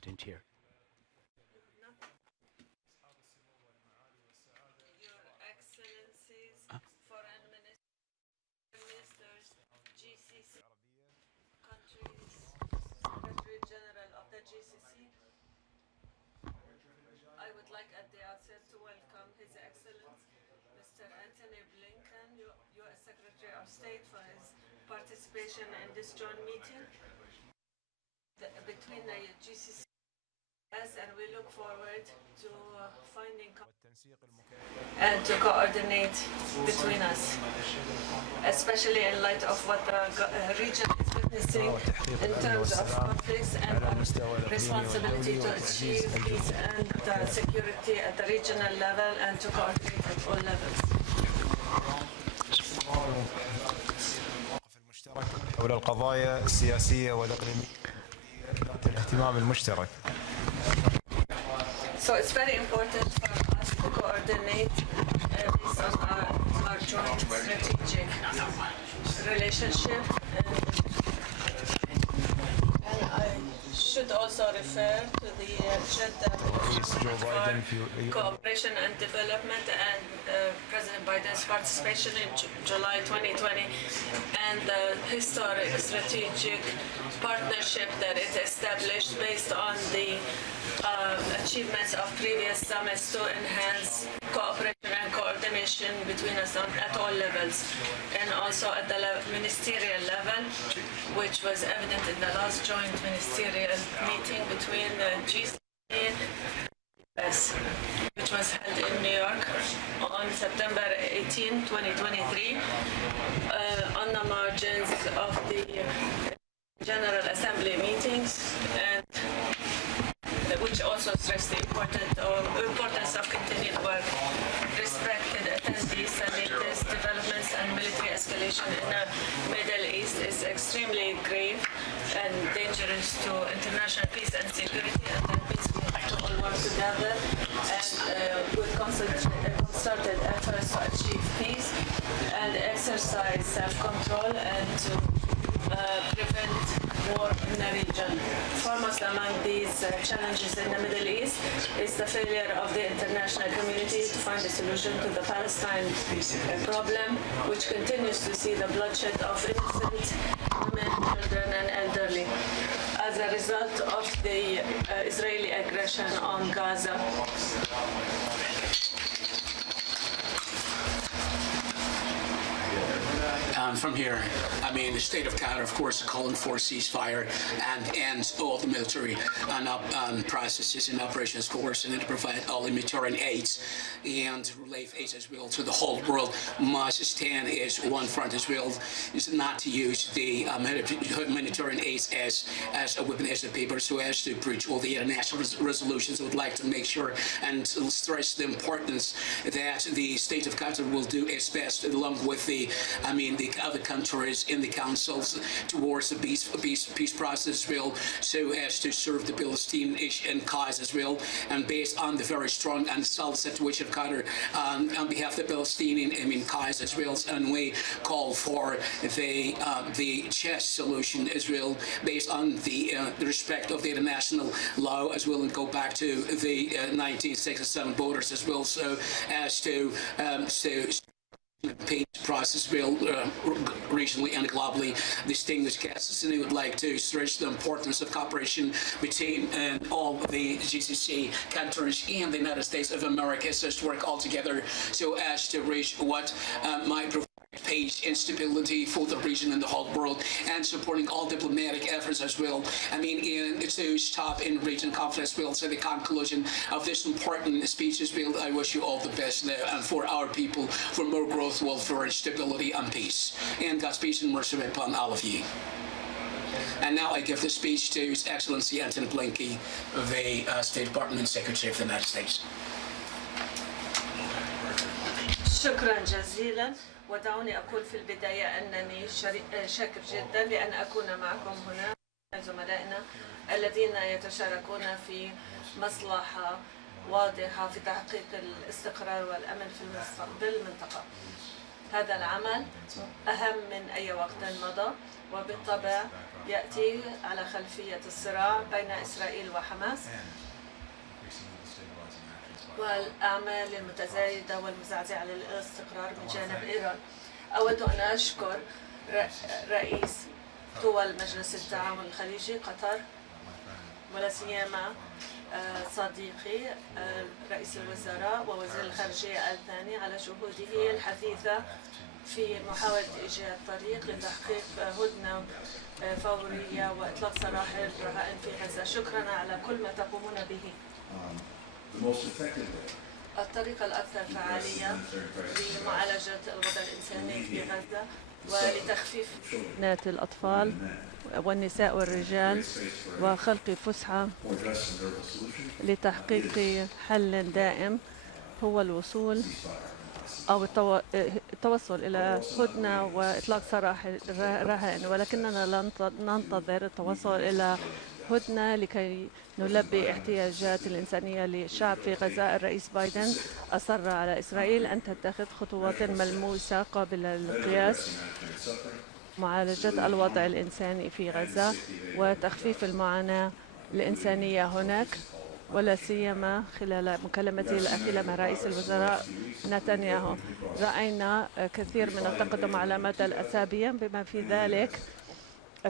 I didn't hear. Your Excellencies, Foreign Ministers, GCC countries, Secretary General of the GCC, I would like at the outset to welcome His Excellency Mr. Antony Blinken, U.S. Secretary of State, for his participation in this joint meeting between the GCC and we look forward to finding and to coordinate between us, especially in light of what the region is witnessing in terms of conflicts and responsibility to achieve peace and security at the regional level and to coordinate at all levels. حول القضايا السياسية والإقليمية ذات الاهتمام المشترك. So it's very important for us to coordinate based on our joint strategic relationship. And I should also refer to the agenda for cooperation and development and President Biden's participation in July 2020 and the historic strategic partnership that it established based on the achievements of previous summits to enhance cooperation and coordination between us at all levels, and also at the ministerial level, which was evident in the last joint ministerial meeting between the GCC and US, which was held in New York on September 18, 2023, on the margins of the General Assembly meetings, and which also stressed the importance of continued work. Respected attendees, the latest developments and military escalation in the Middle East is extremely grave and dangerous to international peace and security, and that means we have to all work together and with concerted efforts to achieve peace and exercise self-control and to prevent war in the region. Foremost among these challenges in the Middle East is the failure of the international community to find a solution to the Palestine problem, which continues to see the bloodshed of innocent women, children, and elderly as a result of the Israeli aggression on Gaza. From here, I mean, the state of Qatar, of course, calling for a ceasefire and ends all the military processes and operations course, and to provide all humanitarian aids and relief aids as well. So the whole world must stand as one front as well, is not to use the humanitarian aids as a weapon, as a paper, so as to breach all the international resolutions. I would like to make sure and stress the importance that the state of Qatar will do its best, along with the other countries in the councils, towards the peace process as well, so as to serve the Palestinian and cause as well, and based on the very strong and solid situation of Qatar on behalf of the Palestinian cause as well, and we call for the just solution as well, based on the respect of the international law as well, and go back to the 1967 borders as well, so as to peace process will regionally and globally. Distinguished guests, and I would like to stress the importance of cooperation between all the GCC countries and the United States of America, so as to work all together so as to reach what might provide peace and stability for the region and the whole world, and supporting all diplomatic efforts as well. To stop in region conflicts as well. So the conclusion of this important speech as well, I wish you all the best and for our people, for more growth, welfare, and stability and peace. And God's peace and mercy upon all of you. And now I give the speech to His Excellency Antony Blinken, the State Department Secretary of the United States. شكرا جزيلا. ودعوني أقول في البداية أنني شاكر جدا لأن أكون معكم هنا زملائنا الذين يتشاركون في مصلحة واضحة في تحقيق الاستقرار والأمن في المنطقة. هذا العمل أهم من أي وقت مضى، وبالطبع يأتي على خلفية الصراع بين إسرائيل وحماس والأعمال المتزايدة والمزعزعة للاستقرار من جانب إيران. أود أن أشكر رئيس دول مجلس التعاون الخليجي قطر، ولا سيما صديقي رئيس الوزراء ووزير الخارجية الثاني على جهوده الحثيثة في محاولة إيجاد طريق لتحقيق هدنة فورية وإطلاق سراح الرهائن في غزة. شكرا على كل ما تقومون به. الطريقة الأكثر فعالية لمعالجة الوضع الإنساني في غزة ولتخفيف نات الأطفال والنساء والرجال وخلق فسحة لتحقيق حل دائم هو الوصول أو التوصل إلى هدنة وإطلاق سراح الرهائن، ولكننا لا ننتظر التوصل إلى هدنة لكي نلبي احتياجات الإنسانية للشعب في غزة. الرئيس بايدن أصر على إسرائيل أن تتخذ خطوات ملموسة قابلة للقياس معالجة الوضع الإنساني في غزة وتخفيف المعاناة الإنسانية هناك، ولا سيما خلال مكالمته الأخيرة مع رئيس الوزراء نتنياهو. رأينا كثير من التقدم على مدى الأسابيع بما في ذلك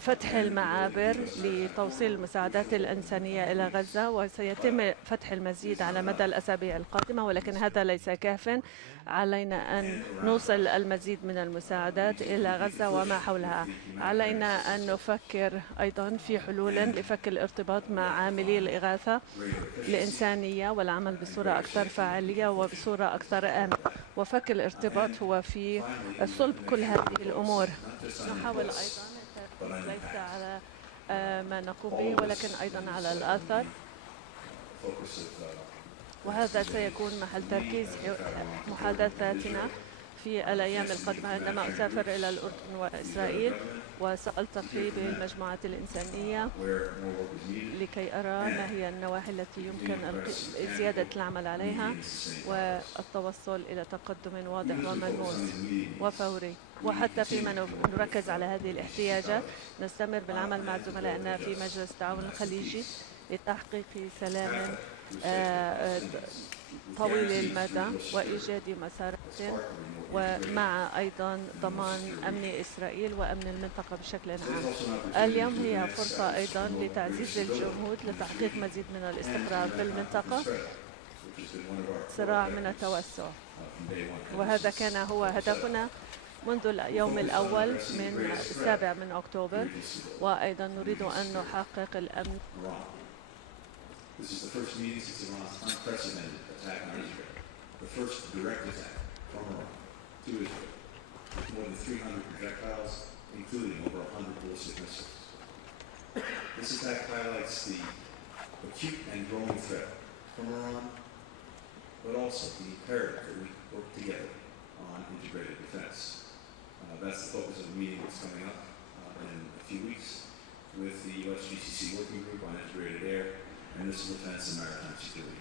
فتح المعابر لتوصيل المساعدات الإنسانية إلى غزة، وسيتم فتح المزيد على مدى الأسابيع القادمة، ولكن هذا ليس كافٍ. علينا أن نوصل المزيد من المساعدات إلى غزة وما حولها. علينا أن نفكر أيضا في حلول لفك الارتباط مع عاملي الإغاثة الإنسانية والعمل بصورة أكثر فعالية وبصورة أكثر آمنة. وفك الارتباط هو في صلب كل هذه الأمور. نحاول أيضا ليس على ما نقوم به ولكن أيضا على الآثار، وهذا سيكون محل تركيز محادثاتنا في الأيام القادمة عندما أسافر إلى الأردن وإسرائيل، وسألتقي بالمجموعات الإنسانية لكي أرى ما هي النواحي التي يمكن زيادة العمل عليها والتوصل إلى تقدم واضح وملموس وفوري. وحتى فيما نركز على هذه الاحتياجات نستمر بالعمل مع زملائنا في مجلس التعاون الخليجي لتحقيق سلام طويل المدى وإيجاد مسارات، ومع أيضا ضمان أمن إسرائيل وأمن المنطقة بشكل عام. اليوم هي فرصة أيضا لتعزيز الجهود لتحقيق مزيد من الاستقرار في المنطقة، صراع من التوسع، وهذا كان هو هدفنا منذ اليوم الأول من 7 أكتوبر، وأيضا نريد أن نحقق الأمن. This is the first meeting since Iran's unprecedented attack on Israel, the first direct attack from Iran to Israel, with more than 300 projectiles, including over 100 ballistic missiles. This attack highlights the acute and growing threat from Iran, but also the imperative that we work together on integrated defense. That's the focus of the meeting that's coming up in a few weeks with the U.S. GCC Working Group on Integrated Air and Missile Defense and Maritime Security.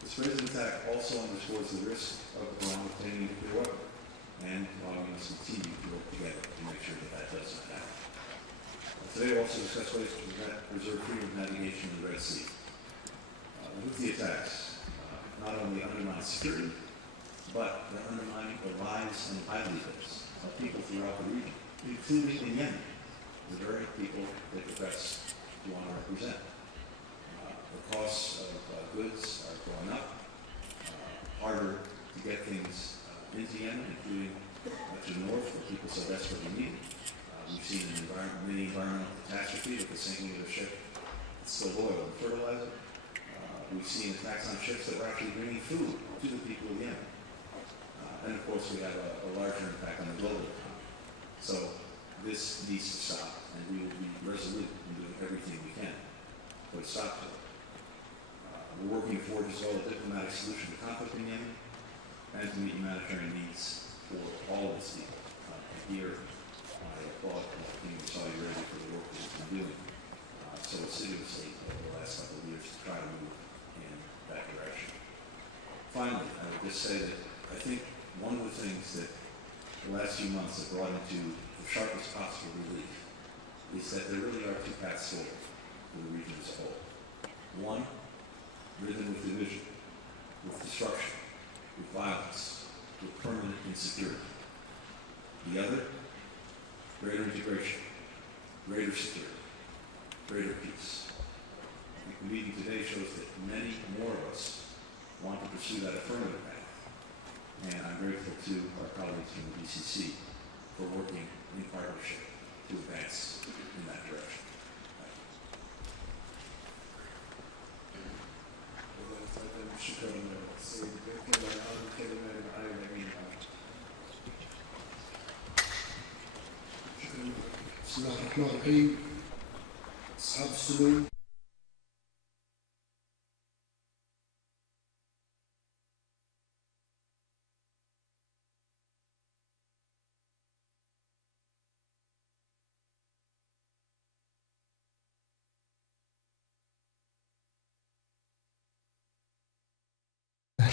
This brazen attack also underscores the risk of Iran obtaining a nuclear weapon and allowing us to continue to work together to make sure that that does not happen. Today we'll also discuss ways to preserve freedom of navigation in the Red Sea. With the attacks, not only undermine security, but they're undermining the lives and livelihoods of people throughout the region, including in Yemen, the very people they profess to want to represent. The costs of goods are going up, harder to get things into Yemen, including to the north where people so desperately need. We've seen many environmental catastrophes with the sinking of a ship that spilled oil and fertilizer. We've seen attacks on ships that were actually bringing food to the people of Yemen. And of course we have a larger impact on the global economy. So this needs to stop, and we will be resolute in doing everything we can to put a stop to it. We're working towards as well a diplomatic solution to conflict in Yemen and to meet humanitarian needs for all of its people. Here, I applaud the King of Saudi Arabia for the work that it's been doing so assiduously over the last couple of years to try to move in that direction. Finally, I would just say that I think one of the things that the last few months have brought into the sharpest possible relief is that there really are two paths forward for the region as a whole. One, ridden with division, with disruption, with violence, with permanent insecurity. The other, greater integration, greater security, greater peace. I think the meeting today shows that many more of us want to pursue that affirmative path. And I'm grateful to our colleagues from the BCC for working in partnership to advance in that direction. شكرا سيد بلينكن على هذه الكلمة العالمية. شكرا. بسم الله الرحمن الرحيم. أصحاب السمو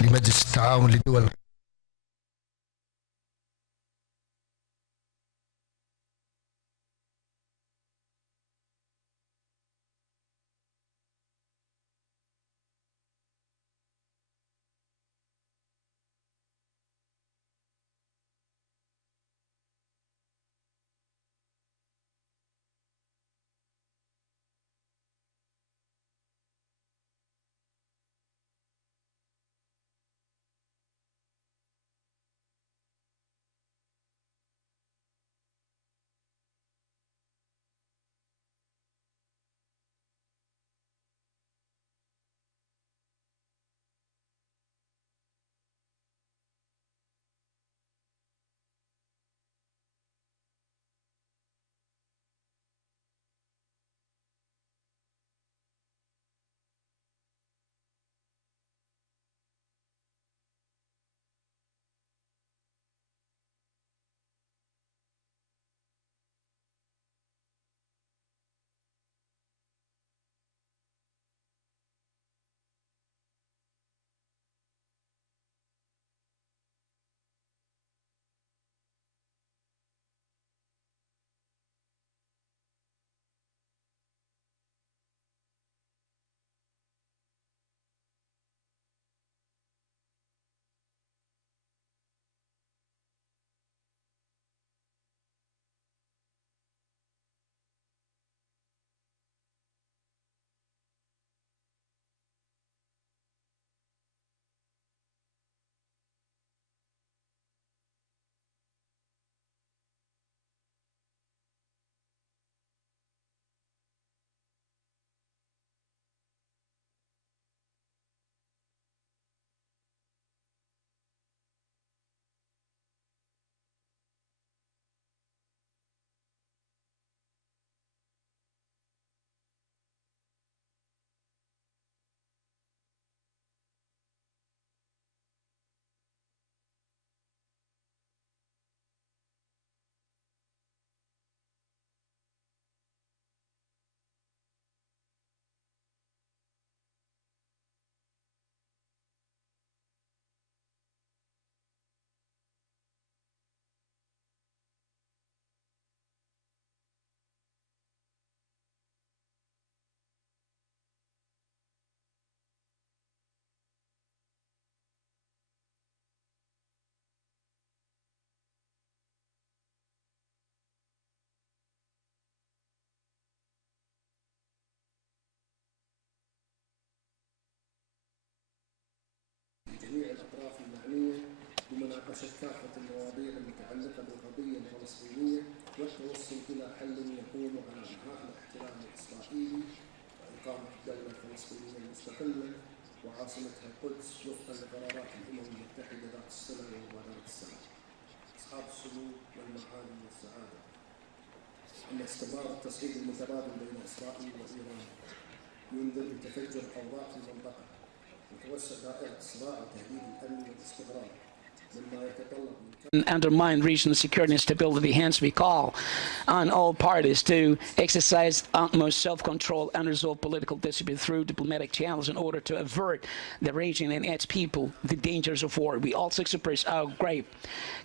لمجلس التعاون لدول جميع الأطراف المعنية بمناقشة كافة المواضيع المتعلقة بالقضية الفلسطينية والتوصل إلى حل يقوم على إنهاء الاحتلال الإسرائيلي وإقامة الدولة الفلسطينية المستقلة وعاصمتها القدس وفقا لقرارات الأمم المتحدة ذات الصلة ومبادرة السلام. أصحاب السمو والمعالي والسعادة، أن استمرار التصعيد المتبادل بين إسرائيل وإيران ينذر بتفجر أوضاع في المنطقة وتوسع دائرة الصراع وتهديد الأمن والاستقرار، مما يتطلب من undermine regional security and stability. Hence, we call on all parties to exercise utmost self-control and resolve political dispute through diplomatic channels in order to avert the region and its people the dangers of war. We also express our grave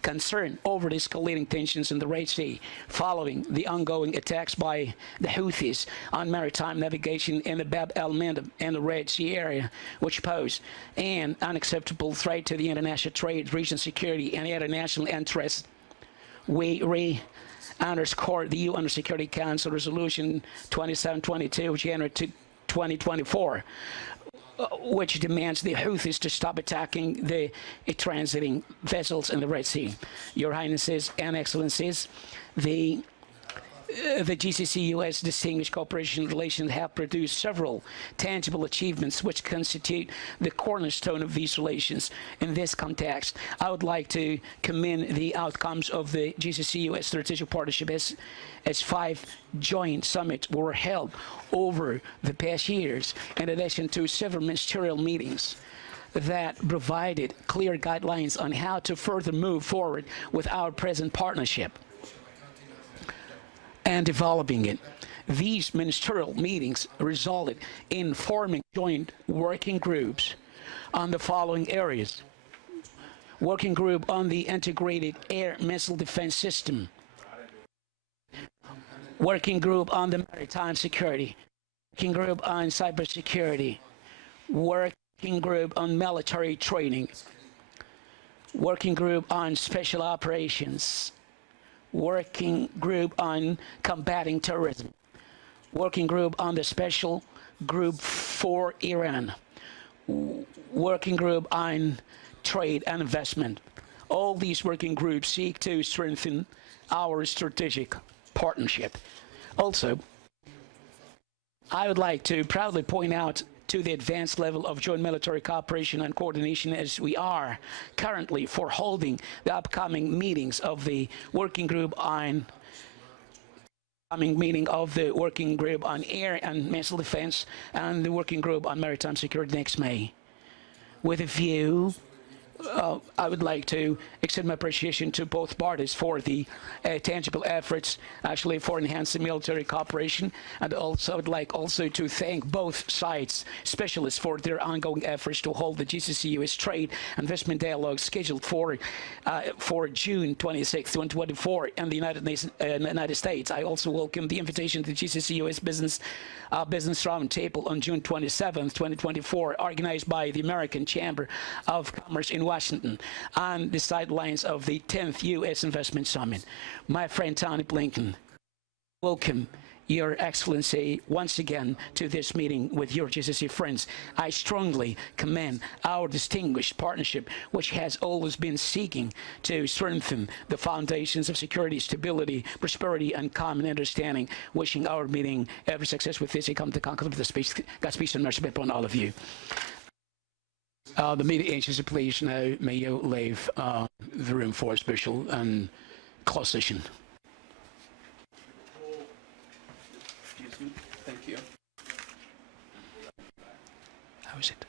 concern over the escalating tensions in the Red Sea following the ongoing attacks by the Houthis on maritime navigation in the Bab el-Mandeb and the Red Sea area, which pose an unacceptable threat to the international trade, regional security, and international interests. We underscore the UN Security Council Resolution 2722 of January 2024, which demands the Houthis to stop attacking the transiting vessels in the Red Sea. Your Highnesses and Excellencies, the GCC-US distinguished cooperation relations have produced several tangible achievements which constitute the cornerstone of these relations. In this context, I would like to commend the outcomes of the GCC-US strategic partnership as 5 joint summits were held over the past years, in addition to several ministerial meetings that provided clear guidelines on how to further move forward with our present partnership and developing it. These ministerial meetings resulted in forming joint working groups on the following areas: working group on the integrated air missile defense system, working group on the maritime security, working group on cybersecurity, working group on military training, working group on special operations, working group on combating terrorism, working group on the special group for Iran, working group on trade and investment. All these working groups seek to strengthen our strategic partnership. Also, I would like to proudly point out to the advanced level of joint military cooperation and coordination as we are currently for holding the upcoming meetings of the working group on air and missile defense and the working group on maritime security next May. With a view, I would like to extend my appreciation to both parties for the tangible efforts actually for enhancing military cooperation, and also I would like also to thank both sides specialists for their ongoing efforts to hold the GCC-US trade investment dialogue scheduled for June 26, 2024 in the United States. I also welcome the invitation to the GCC-US business roundtable on June 27, 2024, organized by the American Chamber of Commerce in Washington on the sidelines of the 10th U.S. Investment Summit. My friend Tony Blinken, welcome Your Excellency once again to this meeting with your GCC friends. I strongly commend our distinguished partnership, which has always been seeking to strengthen the foundations of security, stability, prosperity, and common understanding. Wishing our meeting every success with this. I come to conclude with the speech. God's peace and mercy be upon all of you. The meeting agency, please now may you leave the room for a special and closed session. Excuse me. Thank you. How is it?